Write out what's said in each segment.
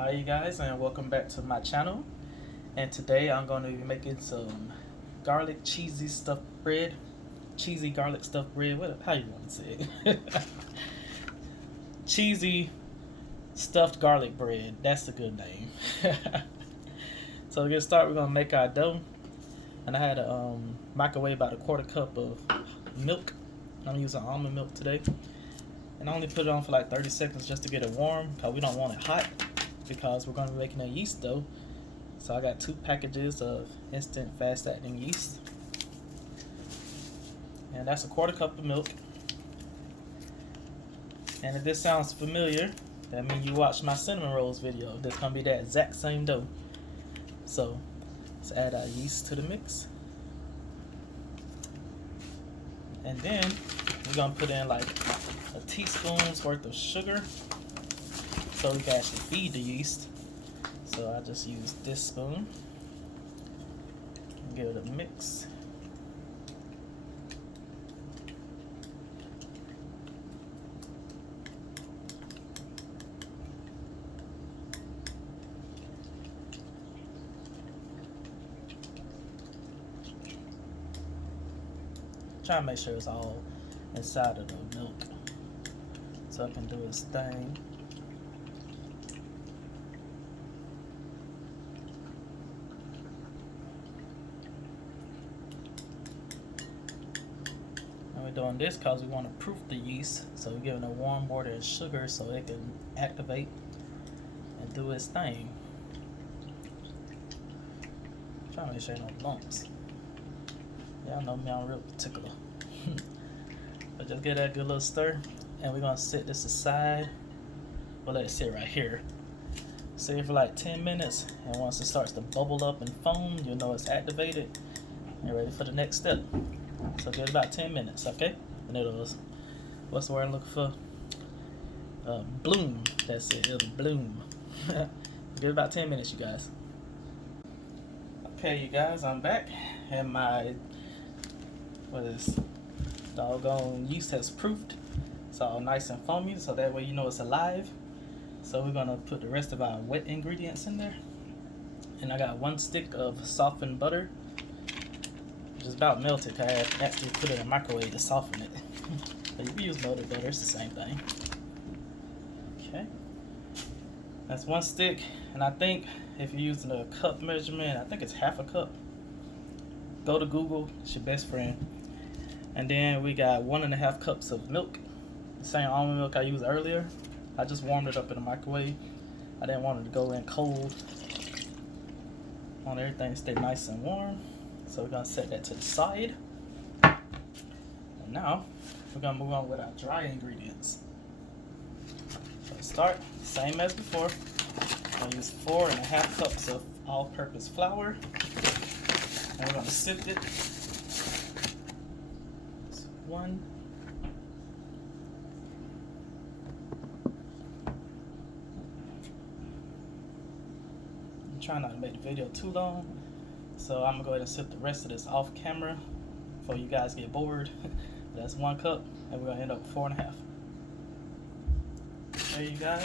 Hi you guys, and welcome back to my channel. And today I'm going to be making some garlic cheesy stuffed bread. Cheesy garlic stuffed bread. How you want to say it? Cheesy stuffed garlic bread. That's a good name. So to get started, we're going to make our dough. And I had a microwave about a quarter cup of milk. I'm using almond milk today. And I only put it on for like 30 seconds just to get it warm, because we don't want it hot, because we're going to be making a yeast dough. So I got 2 packages of instant fast acting yeast, and that's a quarter cup of milk. And if this sounds familiar, that means you watched my cinnamon rolls video. This is going to be that exact same dough. So let's add our yeast to the mix, and then we're going to put in like a teaspoon's worth of sugar so we can actually feed the yeast. So I just use this spoon. Give it a mix. Try to make sure it's all inside of the milk so it can do its thing. And we're doing this because we want to proof the yeast, so we're giving it warm water and sugar so it can activate and do its thing. Trying to make sure no lumps. Y'all know me, I'm real particular. But just get that good little stir, and we're gonna set this aside. We'll let it sit right here. Sit it for like 10 minutes, and once it starts to bubble up and foam, you'll know it's activated and ready for the next step. So give it about 10 minutes, okay? And it'll, what's the word I'm looking for? Bloom. That's it, it'll bloom. Give it about 10 minutes, you guys. Okay, you guys, I'm back, and my doggone yeast has proofed. It's all nice and foamy, so that way you know it's alive. So we're gonna put the rest of our wet ingredients in there. And I got 1 stick of softened butter, which is about melted. I actually put it in the microwave to soften it. But you can use melted butter, it's the same thing. Okay, that's 1 stick, and I think if you're using a cup measurement, I think it's half a cup. Go to Google, it's your best friend. And then we got 1.5 cups of milk, the same almond milk I used earlier. I just warmed it up in the microwave. I didn't want it to go in cold. I want everything to stay nice and warm. So we're gonna set that to the side. And now we're gonna move on with our dry ingredients. So to start, same as before. I'm gonna use 4.5 cups of all-purpose flour. And we're gonna sift it. 1. I'm trying not to make the video too long, so I'm gonna go ahead and sift the rest of this off camera before you guys get bored. That's 1 cup, and we're gonna end up with 4.5. There you guys,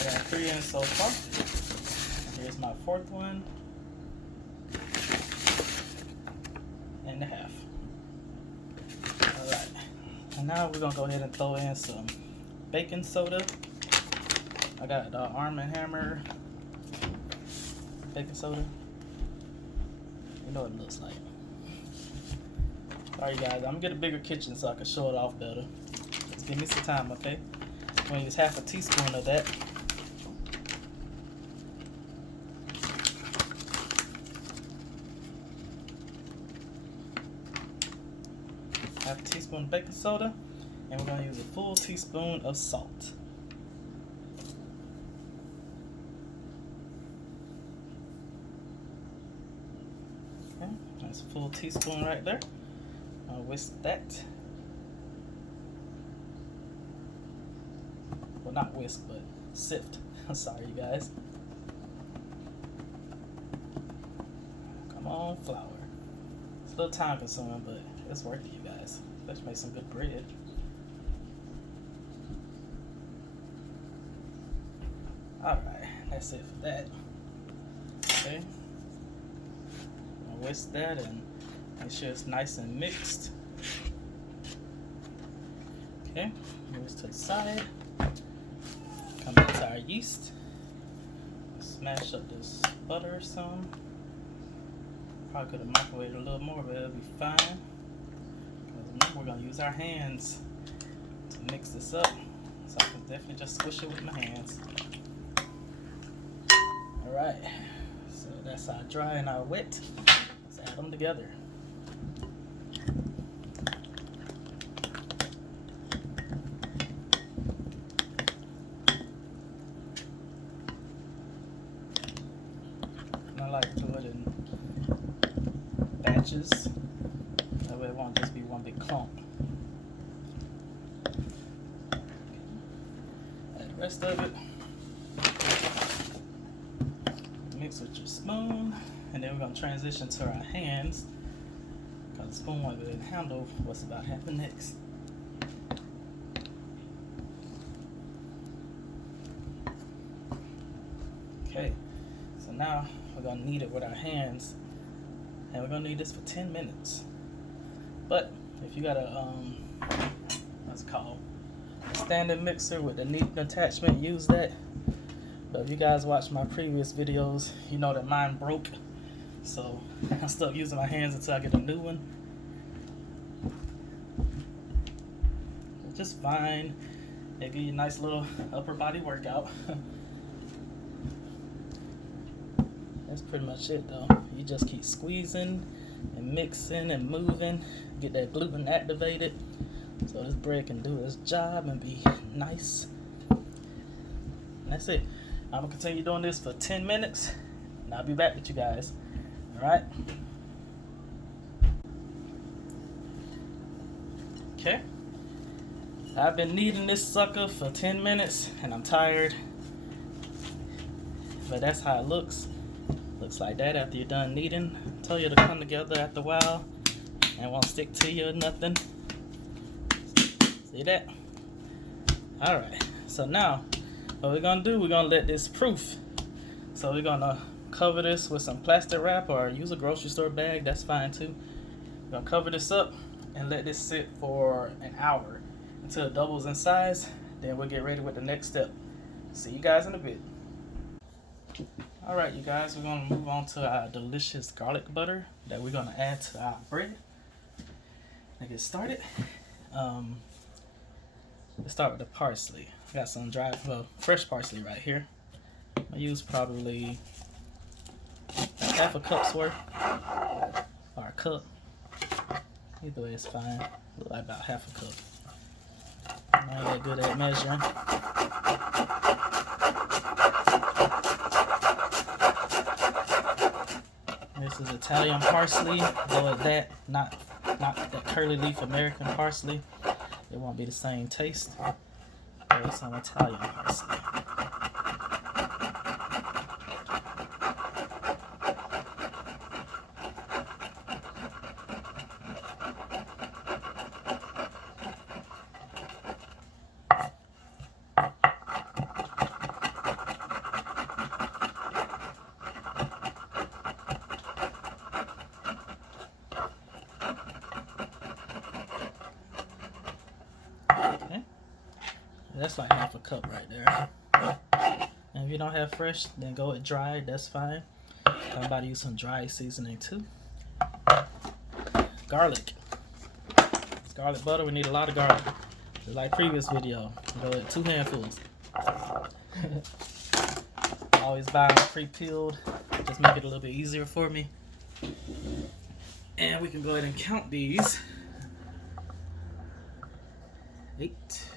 I got 3 in so far. Here's my 4th one. And a half. Alright, and now we're gonna go ahead and throw in some baking soda. I got the Arm & Hammer baking soda. You know what it looks like. Alright guys, I'm gonna get a bigger kitchen so I can show it off better. Just give me some time, okay? I'm gonna use half a teaspoon of that. Half a teaspoon of baking soda, and we're going to use a full teaspoon of salt. Okay, that's a full teaspoon right there. I'll whisk that. Well, not whisk, but sift. I'm sorry, you guys. Come on, flour. It's a little time consuming, but it's worth it, you guys. Let's make some good bread. Alright, that's it for that. Okay. I'll whisk that and make sure it's nice and mixed. Okay, move this to the side. Come back to our yeast. Smash up this butter some. Probably could have microwaved a little more, but it'll be fine. Because remember, we're gonna use our hands to mix this up. So I can definitely just squish it with my hands. Alright, so that's our dry and our wet. Let's add them together. And I like to do it in batches. That way it won't just be one big clump. Add the rest of it. Mix with your spoon, and then we're going to transition to our hands because the spoon won't be able to handle what's about to happen next. Okay, so now we're going to knead it with our hands, and we're going to need this for 10 minutes. But if you got a what's it called, a standing mixer with a kneading attachment, use that. But if you guys watch my previous videos, you know that mine broke. So I stopped using my hands until I get a new one. It's just fine. They give you a nice little upper body workout. That's pretty much it though. You just keep squeezing and mixing and moving. Get that gluten activated. So this bread can do its job and be nice. And that's it. I'm going to continue doing this for 10 minutes, and I'll be back with you guys. Alright? Okay. I've been kneading this sucker for 10 minutes, and I'm tired. But that's how it looks. Looks like that after you're done kneading. I told you to come together after a while, and it won't stick to you or nothing. See that? Alright. So now, what we're gonna do, we're gonna let this proof. So we're gonna cover this with some plastic wrap or use a grocery store bag, that's fine too. We're gonna cover this up and let this sit for an hour until it doubles in size. Then we'll get ready with the next step. See you guys in a bit. Alright you guys, we're gonna move on to our delicious garlic butter that we're gonna add to our bread. To get started, let's start with the parsley. Got some dried, fresh parsley right here. I use probably half a cup's worth, or a cup. Either way, it's fine. Look like about half a cup. I'm not that good at measuring. This is Italian parsley, though it's that, not that curly leaf American parsley. It won't be the same taste. But some Italian parsley. Okay. That's like half a cup right there. And if you don't have fresh, then go with dried, that's fine. I'm about to use some dry seasoning too. Garlic. It's garlic butter, we need a lot of garlic. Just like previous video, go with 2 handfuls. Always buy them pre-peeled, just make it a little bit easier for me. And we can go ahead and count these. 8,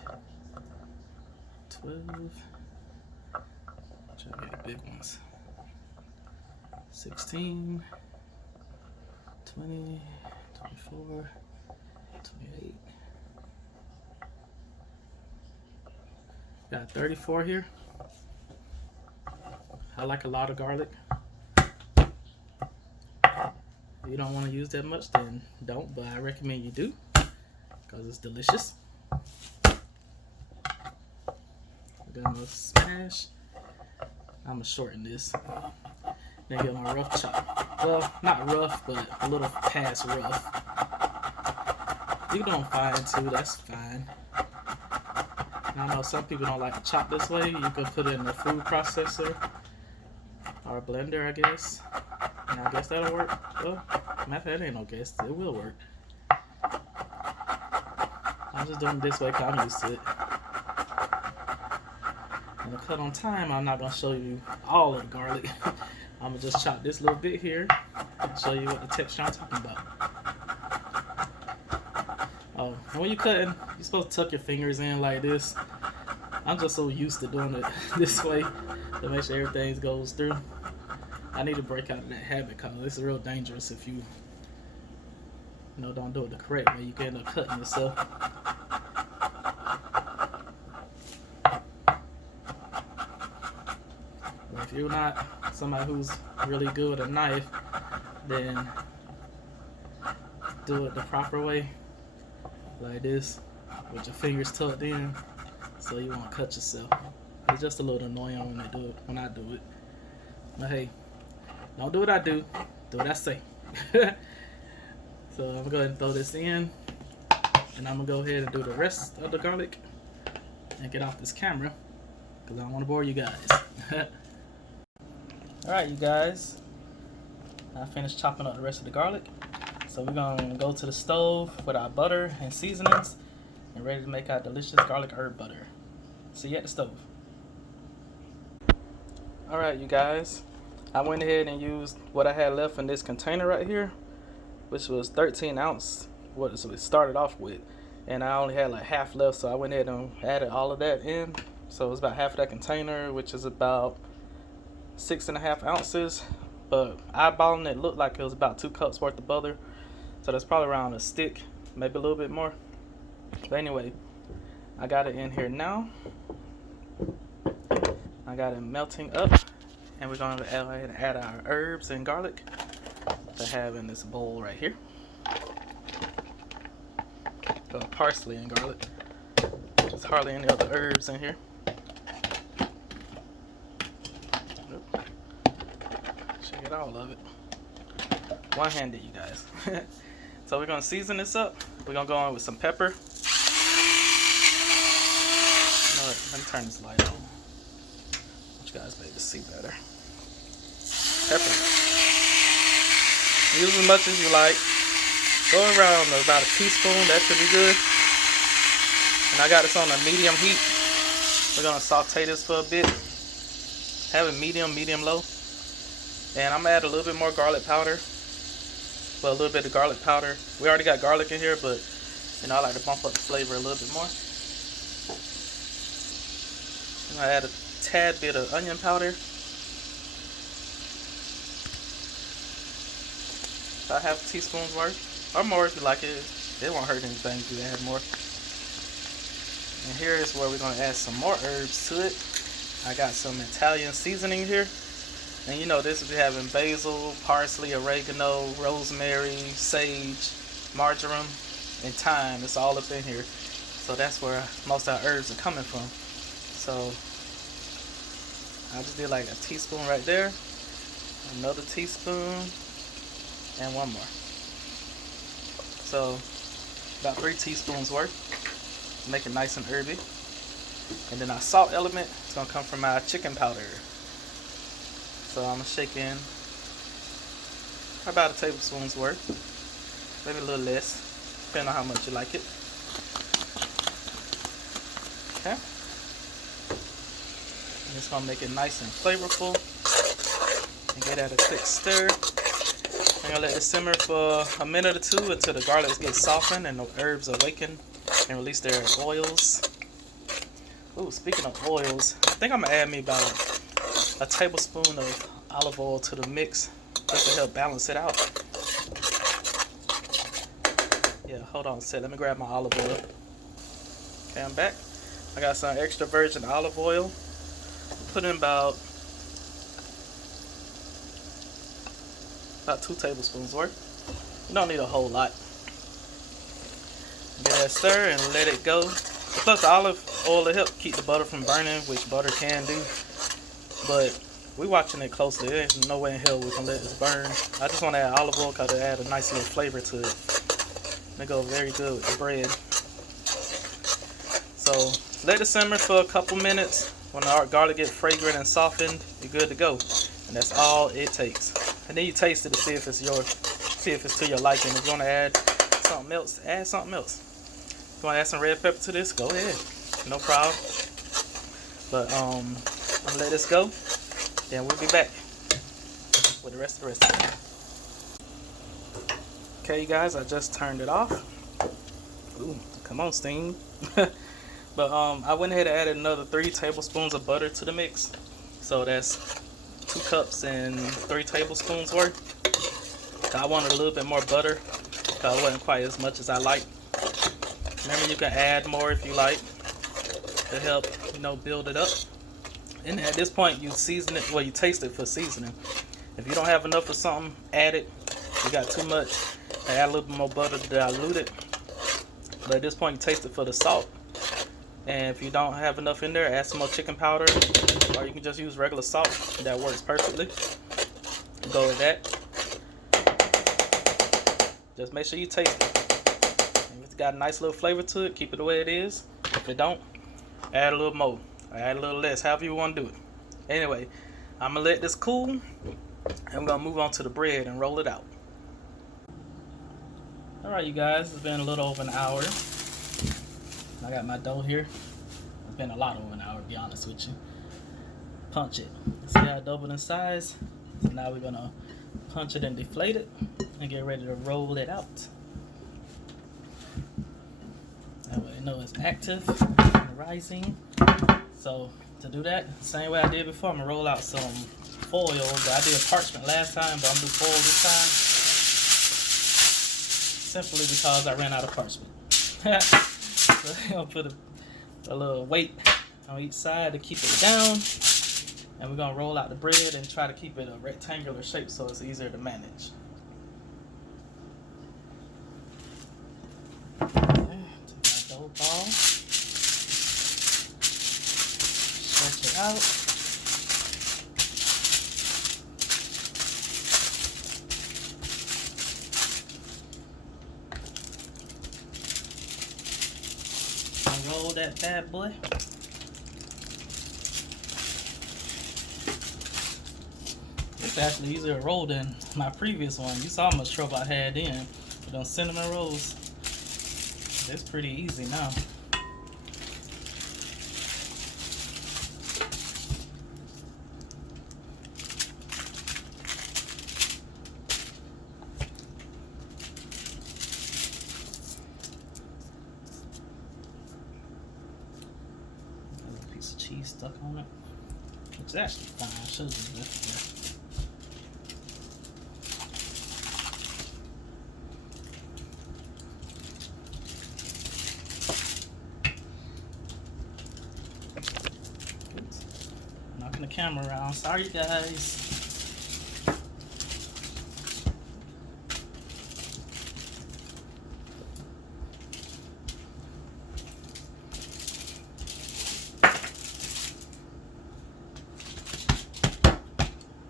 12, try to get the big ones. 16, 20, 24, 28. Got 34 here. I like a lot of garlic. If you don't want to use that much, then don't, but I recommend you do because it's delicious. We're gonna smash I'm gonna shorten this. Then get my rough chop. Well, not rough, but a little past rough. You're doing fine too, that's fine. And I know some people don't like to chop this way. You can put it in the food processor or a blender, I guess. And I guess that'll work. Well, matter of fact, ain't no guess. It will work. I'm just doing it this way because I'm used to it. And to cut on time, I'm not going to show you all of the garlic. I'm going to just chop this little bit here and show you what the texture I'm talking about. Oh, and when you're cutting, you're supposed to tuck your fingers in like this. I'm just so used to doing it this way to make sure everything goes through. I need to break out of that habit because it's real dangerous if you don't do it the correct way. You can end up cutting yourself. But if you're not somebody who's really good with a knife, then do it the proper way, like this, with your fingers tucked in, so you won't cut yourself. It's just a little annoying when I do it. But hey, don't do what I do what I say. So I'm gonna go ahead and throw this in, and I'm gonna go ahead and do the rest of the garlic and get off this camera because I don't want to bore you guys. Alright, you guys, I finished chopping up the rest of the garlic. So we're gonna go to the stove with our butter and seasonings and ready to make our delicious garlic herb butter. See you at the stove. Alright, you guys, I went ahead and used what I had left in this container right here, which was 13 ounce, what it started off with, and I only had like half left, so I went ahead and added all of that in. So it's about half of that container, which is about 6.5 ounces, but eyeballing it looked like it was about 2 cups worth of butter, so that's probably around a stick, maybe a little bit more. But anyway, I got it in here now. I got it melting up, and we're going to add our herbs and garlic to have in this bowl right here. Got parsley and garlic. There's hardly any other herbs in here. Should get all of it. One-handed, you guys. So we're going to season this up. We're going to go on with some pepper. You know what? Let me turn this light on. I want you guys to be able to see better. Pepper. Use as much as you like. Go around about a teaspoon. That should be good. And I got this on a medium heat. We're going to saute this for a bit. Have it medium low. And I'm going to add a little bit more garlic powder. Well, a little bit of garlic powder. We already got garlic in here, but I like to bump up the flavor a little bit more. I'm going to add a tad bit of onion powder. About half a teaspoon's worth, or more if you like it. It won't hurt anything if you add more. And here is where we're going to add some more herbs to it. I got some Italian seasoning here. And you know this, we'll be having basil, parsley, oregano, rosemary, sage, marjoram, and thyme. It's all up in here. So that's where most of our herbs are coming from. So I just did like a teaspoon right there, another teaspoon, and one more. So about 3 teaspoons worth. Make it nice and herby. And then our salt element is going to come from our chicken powder. So I'm going to shake in about a tablespoon's worth. Maybe a little less, depending on how much you like it. Okay. And it's going to make it nice and flavorful. And get at a quick stir. I'm going to let it simmer for a minute or two until the garlics get softened and the herbs awaken and release their oils. Ooh, speaking of oils, I think I'm going to add me about a tablespoon of olive oil to the mix just to help balance it out. Yeah, hold on a sec. Let me grab my olive oil. Okay, I'm back. I got some extra virgin olive oil. Put in about 2 tablespoons worth. You don't need a whole lot. Get that stir and let it go. Plus the olive oil will help keep the butter from burning, which butter can do. But we watching it closely. There's no way in hell we're gonna let this burn. I just want to add olive oil because it add a nice little flavor to it. They go very good with the bread. So let it simmer for a couple minutes. When the garlic gets fragrant and softened, you're good to go. And that's all it takes. And then you taste it to see if it's to your liking. If you want to add something else, add something else. If you want to add some red pepper to this, go ahead. No problem. But I'm gonna let this go. Then we'll be back with the rest of the recipe. Okay, you guys, I just turned it off. Ooh, come on, steam. But I went ahead and added another 3 tablespoons of butter to the mix. So that's 2 cups and 3 tablespoons worth. I wanted a little bit more butter because it wasn't quite as much as I like. Remember, you can add more if you like to help, build it up. And at this point, you season it, well, you taste it for seasoning. If you don't have enough of something, add it. If you got too much, add a little bit more butter to dilute it. But at this point, you taste it for the salt. And if you don't have enough in there, add some more chicken powder, or you can just use regular salt. That works perfectly. Go with that. Just make sure you taste it. If it's got a nice little flavor to it, keep it the way it is. If it don't, add a little more, or add a little less, however you want to do it. Anyway, I'm gonna let this cool, and we're gonna move on to the bread and roll it out. Alright, you guys, it's been a little over an hour. I got my dough here. It's been a lot over an hour, to be honest with you. Punch it. See how it doubled in size? So now we're gonna punch it and deflate it and get ready to roll it out. That way you know it's active and rising. So to do that, same way I did before, I'm gonna roll out some foil. I did parchment last time, but I'm gonna do foil this time. Simply because I ran out of parchment. So I'm gonna put a little weight on each side to keep it down. And we're gonna roll out the bread and try to keep it a rectangular shape so it's easier to manage. Okay, take my dough ball, stretch it out. And roll that bad boy. It's actually easier to roll than my previous one. You saw how much trouble I had then with those cinnamon rolls. It's pretty easy now. There's a piece of cheese stuck on it. It's actually fine. I should have just left it there. Knocking the camera around. Sorry, guys.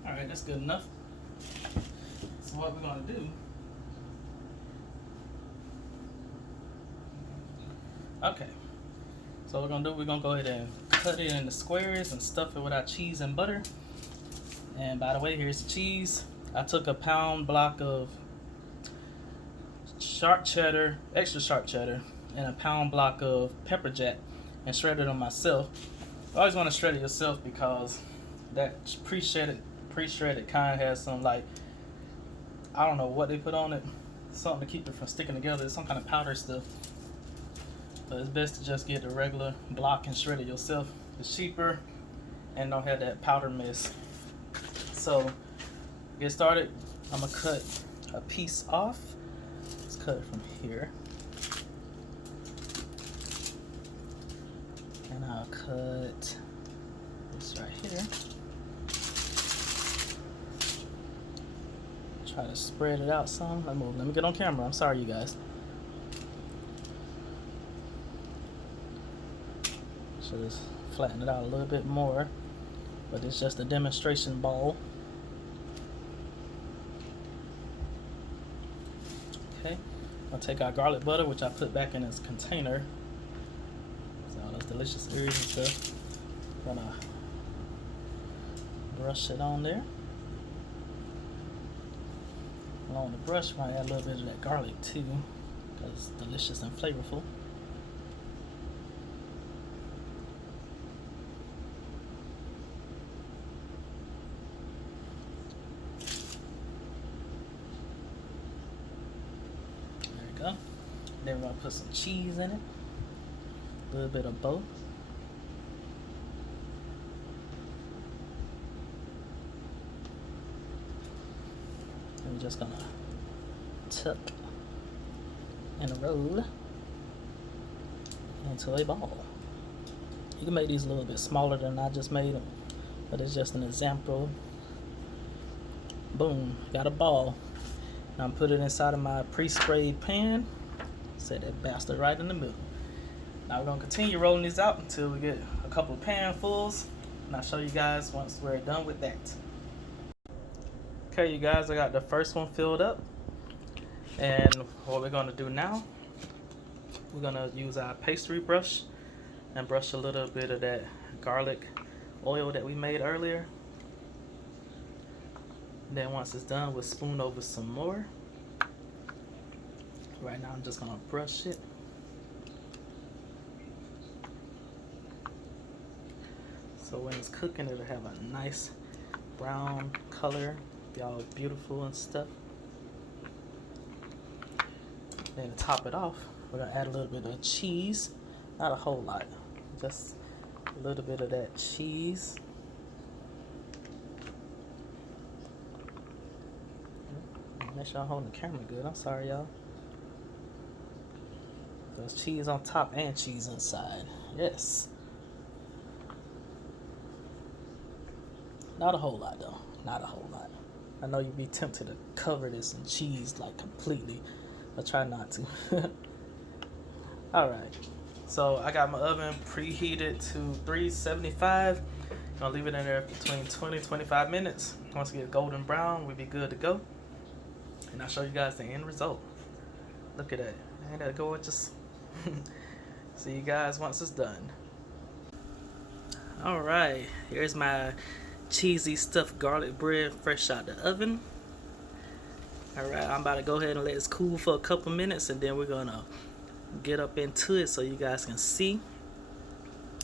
Alright, that's good enough. So what we're gonna do, okay, so we're gonna go ahead and cut it into squares and stuff it with our cheese and butter. And by the way, here's the cheese. I took a pound block of sharp cheddar, extra sharp cheddar, and a pound block of pepper jack and shredded them myself. You always want to shred it yourself because that pre-shredded kind has some, like, I don't know what they put on it, something to keep it from sticking together. It's some kind of powder stuff. But it's best to just get the regular block and shred it yourself. It's cheaper and don't have that powder mess. So to get started, I'm gonna cut a piece off. Let's cut it from here. And I'll cut this right here. Try to spread it out some. Let me get on camera. I'm sorry, you guys. So just flatten it out a little bit more. but it's just a demonstration ball. Okay, I'll take our garlic butter, which I put back in its container. So all those delicious herbs and stuff. Gonna brush it on there. Along the brush, might add a little bit of that garlic too, because it's delicious and flavorful. There we go. Then we're gonna put some cheese in it, a little bit of both. We're just gonna tuck and roll into a ball. You can make these a little bit smaller than I just made them, but it's just an example. Boom, got a ball. Now I'm put it inside of my pre-sprayed pan. Set that bastard right in the middle. Now we're gonna continue rolling these out until we get a couple of panfuls, and I'll show you guys once we're done with that. Okay, you guys, I got the first one filled up, and what we're gonna do now, we're gonna use our pastry brush and brush a little bit of that garlic oil that we made earlier. And then once it's done, we'll spoon over some more. Right now I'm just gonna brush it. So when it's cooking, it'll have a nice brown color. Be all beautiful and stuff. Then to top it off, we're gonna add a little bit of cheese. Not a whole lot, just a little bit of that cheese. Make sure I'm holding the camera good. I'm sorry, y'all. There's cheese on top and cheese inside. Yes. Not a whole lot though. Not a whole lot. I know you'd be tempted to cover this in cheese like completely, but try not to. Alright, so I got my oven preheated to 375. Gonna leave it in there between 20-25 minutes. Once it gets golden brown, we'll be good to go. And I'll show you guys the end result. Look at that. Ain't that gorgeous? See you guys once it's done. Alright, here's my cheesy stuffed garlic bread fresh out the oven. Alright, I'm about to go ahead and let it cool for a couple minutes, and then we're gonna get up into it so you guys can see.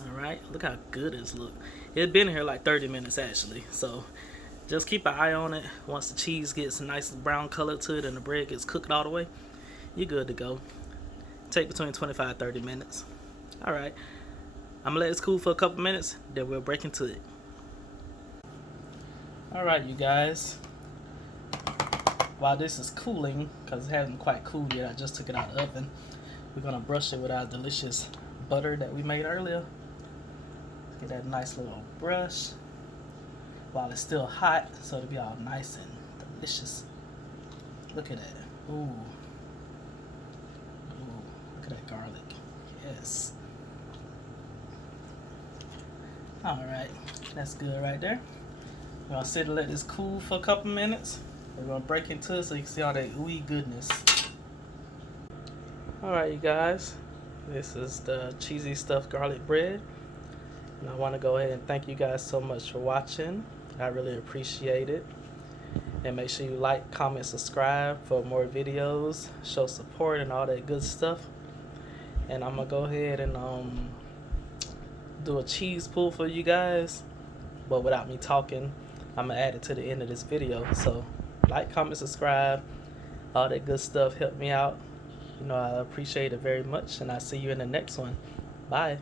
Alright, look how good it's look. It's been here like 30 minutes actually, so just keep an eye on it. Once the cheese gets a nice brown color to it and the bread gets cooked all the way, you're good to go. Take between 25-30 minutes. Alright, I'm gonna let it cool for a couple minutes, then we'll break into it. Alright, you guys, while this is cooling, because it hasn't quite cooled yet, I just took it out of the oven, we're going to brush it with our delicious butter that we made earlier. Get that nice little brush while it's still hot, so it'll be all nice and delicious. Look at that. Ooh. Ooh, look at that garlic. Yes. Alright, that's good right there. We're gonna sit and let this cool for a couple minutes. We're gonna break into it so you can see all that ooey goodness. Alright, you guys, this is the cheesy stuffed garlic bread. And I want to go ahead and thank you guys so much for watching. I really appreciate it. And make sure you like, comment, subscribe for more videos, show support and all that good stuff. And I'm gonna go ahead and do a cheese pull for you guys, but without me talking. I'm gonna add it to the end of this video. So like, comment, subscribe, all that good stuff. Help me out. You know, I appreciate it very much, and I'll see you in the next one. Bye.